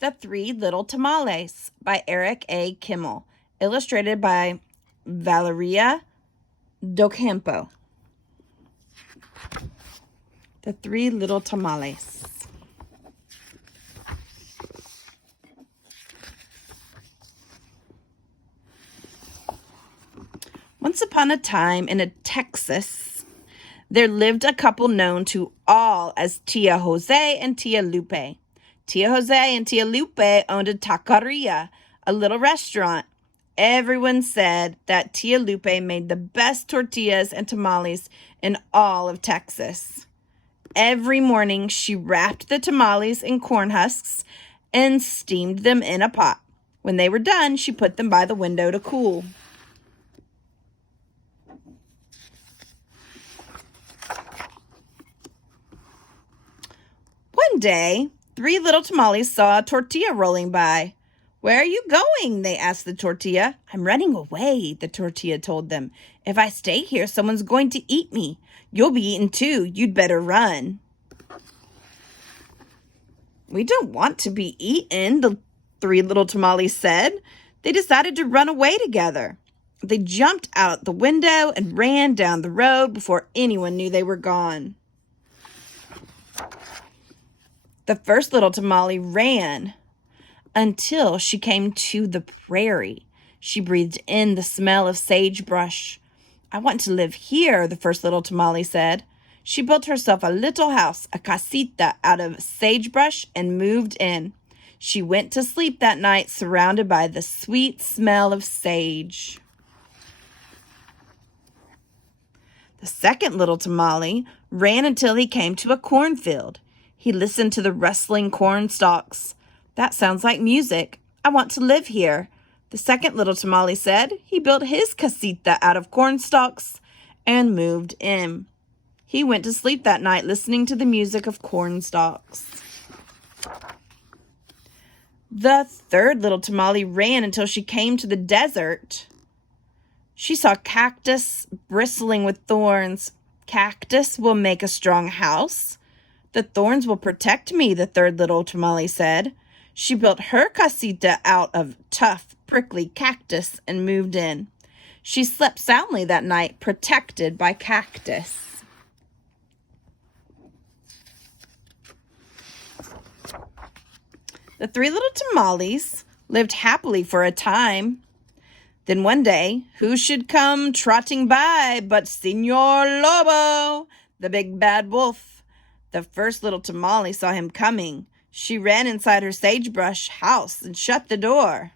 The Three Little Tamales by Eric A. Kimmel, illustrated by Valeria Docampo. The Three Little Tamales. Once upon a time in Texas, there lived a couple known to all as Tia Jose and Tia Lupe. Tia Jose and Tia Lupe owned a taqueria, a little restaurant. Everyone said that Tia Lupe made the best tortillas and tamales in all of Texas. Every morning, she wrapped the tamales in corn husks and steamed them in a pot. When they were done, she put them by the window to cool. One day, three little tamales saw a tortilla rolling by. "Where are you going?" they asked the tortilla. "I'm running away," the tortilla told them. "If I stay here, someone's going to eat me. You'll be eaten too. You'd better run." "We don't want to be eaten," the three little tamales said. They decided to run away together. They jumped out the window and ran down the road before anyone knew they were gone. The first little tamale ran until she came to the prairie. She breathed in the smell of sagebrush. "I want to live here," the first little tamale said. She built herself a little house, a casita, out of sagebrush and moved in. She went to sleep that night surrounded by the sweet smell of sage. The second little tamale ran until he came to a cornfield. He listened to the rustling corn stalks. "That sounds like music. I want to live here," the second little tamale said. He built his casita out of corn stalks and moved in. He went to sleep that night listening to the music of corn stalks. The third little tamale ran until she came to the desert. She saw cactus bristling with thorns. "Cactus will make a strong house. The thorns will protect me," the third little tamale said. She built her casita out of tough, prickly cactus and moved in. She slept soundly that night, protected by cactus. The three little tamales lived happily for a time. Then one day, who should come trotting by but Senor Lobo, the big bad wolf. The first little tamale saw him coming. She ran inside her sagebrush house and shut the door.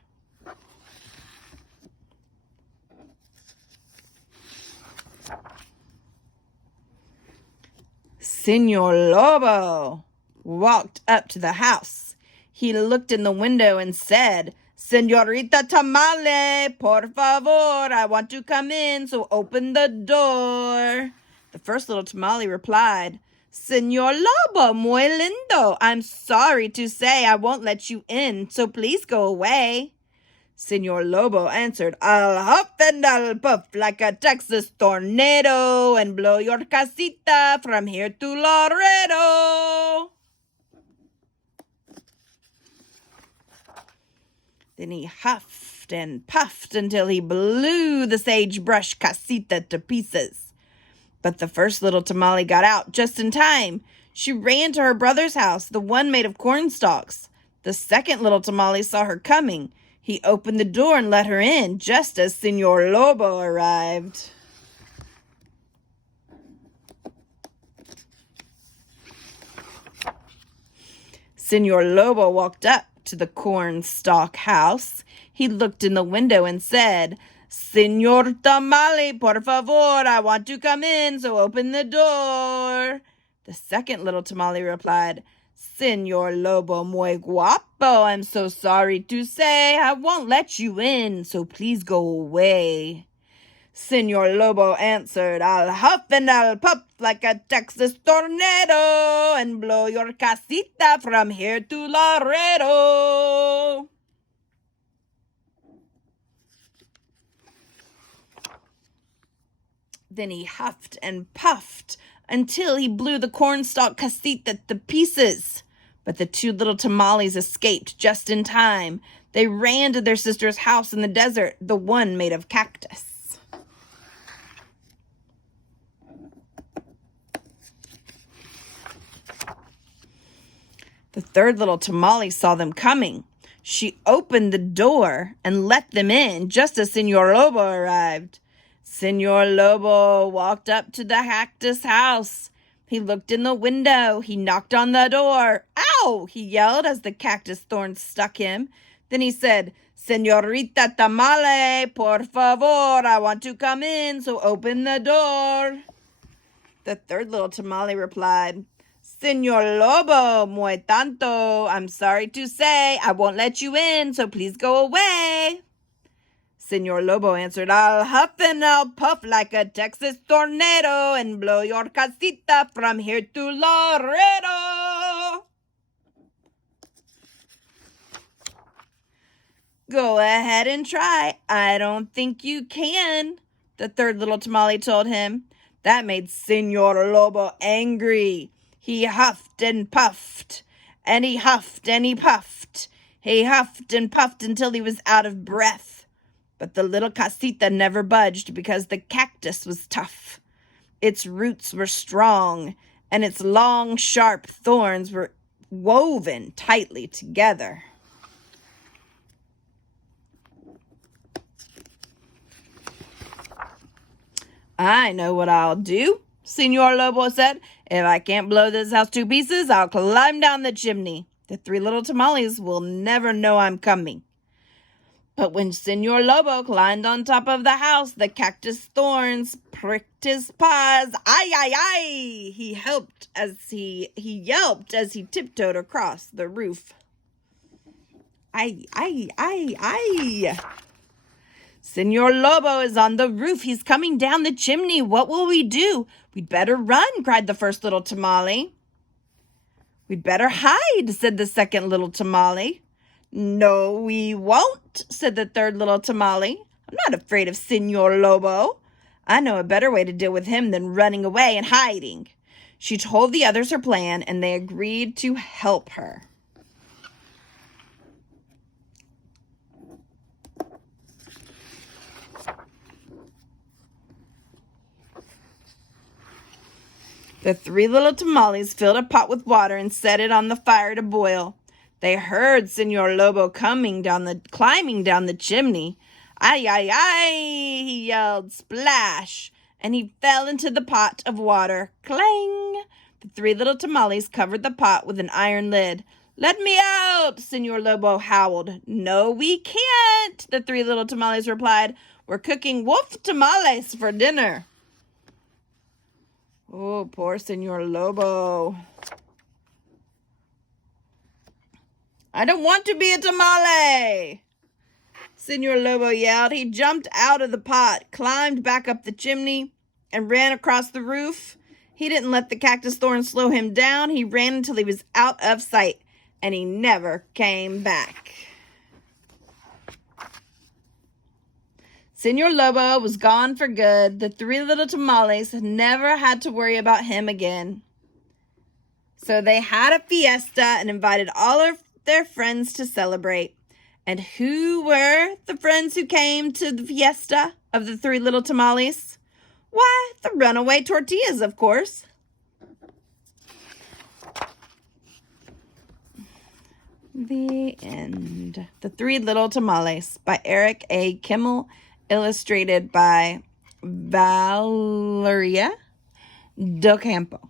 Senor Lobo walked up to the house. He looked in the window and said, "Señorita Tamale, por favor, I want to come in, so open the door." The first little tamale replied, "Senor Lobo, muy lindo, I'm sorry to say I won't let you in, so please go away." Senor Lobo answered, "I'll huff and I'll puff like a Texas tornado and blow your casita from here to Laredo." Then he huffed and puffed until he blew the sagebrush casita to pieces. But the first little tamale got out just in time. She ran to her brother's house, the one made of corn stalks. The second little tamale saw her coming. He opened the door and let her in just as Senor Lobo arrived. Senor Lobo walked up to the corn stalk house. He looked in the window and said, "Senor Tamale, por favor, I want to come in, so open the door." The second little tamale replied, "Senor Lobo muy guapo, I'm so sorry to say I won't let you in, so please go away." Senor Lobo answered, "I'll huff and I'll puff like a Texas tornado and blow your casita from here to Laredo." Then he huffed and puffed until he blew the cornstalk casita to pieces. But the two little tamales escaped just in time. They ran to their sister's house in the desert, the one made of cactus. The third little tamale saw them coming. She opened the door and let them in just as Senor Lobo arrived. Senor Lobo walked up to the cactus house. He looked in the window. He knocked on the door. Ow! He yelled as the cactus thorns stuck him. Then he said, Senorita Tamale, por favor, I want to come in, so open the door. The third little tamale replied, Senor Lobo, muy tanto. I'm sorry to say, I won't let you in, so please go away. Senor Lobo answered, I'll huff and I'll puff like a Texas tornado and blow your casita from here to Laredo. Go ahead and try. I don't think you can, the third little tamale told him. That made Senor Lobo angry. He huffed and puffed, and he huffed and he puffed. He huffed and puffed until he was out of breath. But the little casita never budged because the cactus was tough. Its roots were strong, and its long, sharp thorns were woven tightly together. I know what I'll do, Senor Lobo said. If I can't blow this house to pieces, I'll climb down the chimney. The three little tamales will never know I'm coming. But when Senor Lobo climbed on top of the house, the cactus thorns pricked his paws. Ay, ay, ay! He yelped as he tiptoed across the roof. Ay, ay, ay, ay! Senor Lobo is on the roof. He's coming down the chimney. What will we do? We'd better run, cried the first little tamale. We'd better hide, said the second little tamale. No, we won't, said the third little tamale. I'm not afraid of Senor Lobo. I know a better way to deal with him than running away and hiding. She told the others her plan, and they agreed to help her. The three little tamales filled a pot with water and set it on the fire to boil. They heard Senor Lobo climbing down the chimney. Ay, ay, ay, he yelled, splash, and he fell into the pot of water. Clang! The three little tamales covered the pot with an iron lid. Let me out, Senor Lobo howled. No, we can't, the three little tamales replied. We're cooking wolf tamales for dinner. Oh, poor Senor Lobo. I don't want to be a tamale, Senor Lobo yelled. He jumped out of the pot, climbed back up the chimney, and ran across the roof. He didn't let the cactus thorns slow him down. He ran until he was out of sight, and he never came back. Senor Lobo was gone for good. The three little tamales never had to worry about him again. So they had a fiesta and invited all of their friends to celebrate. And who were the friends who came to the fiesta of the three little tamales? Why, the runaway tortillas, of course. The end. The Three Little Tamales by Eric A. Kimmel, illustrated by Valeria Del Campo.